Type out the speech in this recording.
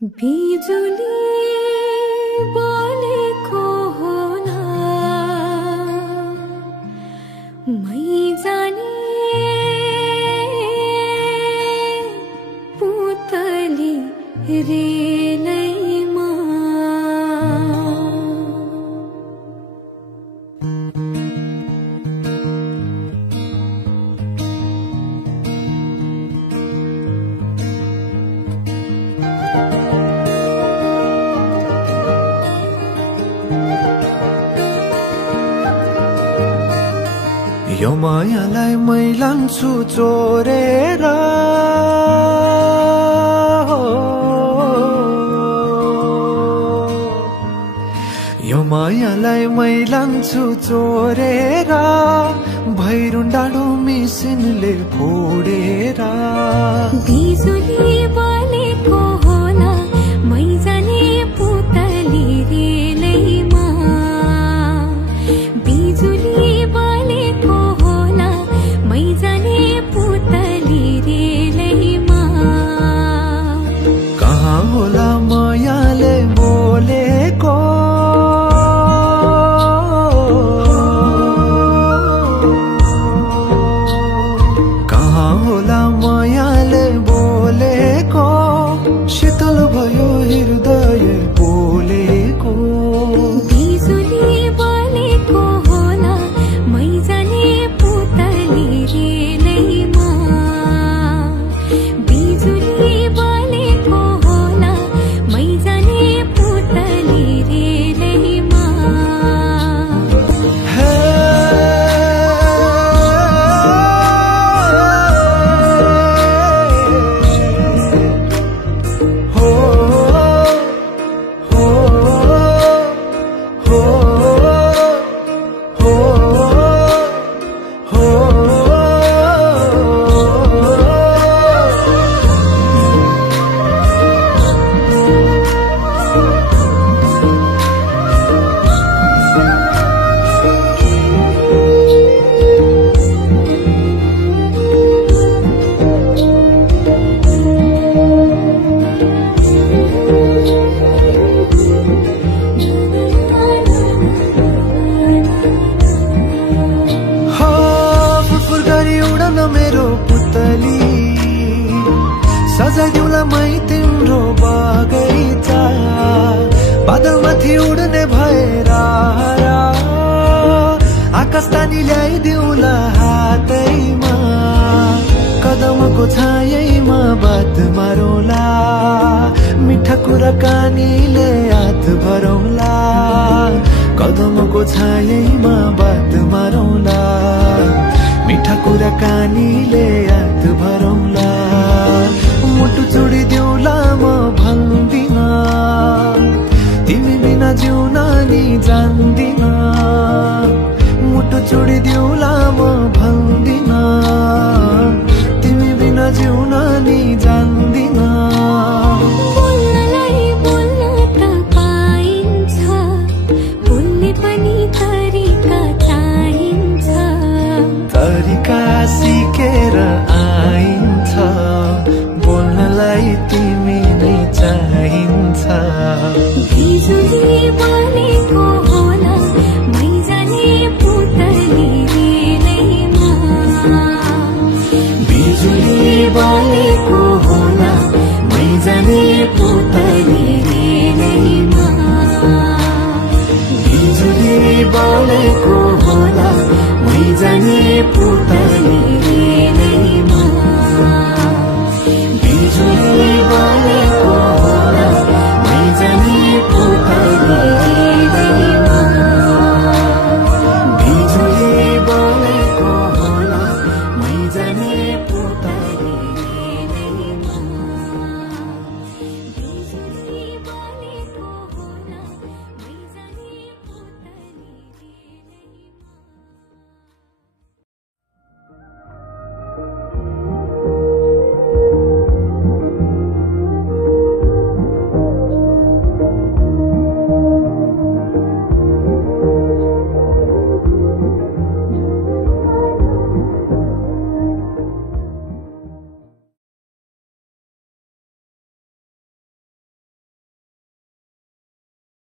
बिजुली बोलेको होला मै जाने पुतली रेलैमा यो मायालाई मै लान्छु चोरेर यो मायालाई मै लान्छु चोरेर भैरुन डाँडो मिसिनले फोडेर बिजुली बोलेको होला मै जाने पुतली रेलैमा बिजुली बोलेको होला मै जाने पुतली रेलैमा कहाँ होला मायाले बोलेको कहाँ होला मायाले बोलेको शीतल भयो हृदय बोलेको बिजुली बोलेको होला मै जाने पुतली रेलैमा बिजुली बोलेको होला मै जाने पुतली रेलैमा हे हो हो हो हो फुरफुर गरी उडन मेरो पुतली सजाइदिउँला मै तिम्रो बगैँचा बादलमाथि उड्ने भएर आकाश तानी ल्याइदिउँला हातैमा कदमको छायैमा बात मारौँला मिठा कुराकानीले हात भरौँला कदमको छायैमा बात मारौँला मिठा कुराकानीले हात भरौँला मुटु चुडिदिउँला म भन्दिन तिमी बिना जिउन नि जान्दिन मुटु चुडिदिउँला म भन्दिन तिमी बिना जिउन नि जान्दिन बोल्नलाई बोल्न त पाइन्छ बोल्ने पनि तरिका चाहिन्छ तरिका सिकेर आइन्छ बोल्नलाई तिमी नै चाहिन्छ बिजुली बोलेको होला मै जाने पुतली रेलैमा बिजुली बोलेको होला मै जाने पुतली रेलैमा बिजुली बोलेको होला मै जाने पुतली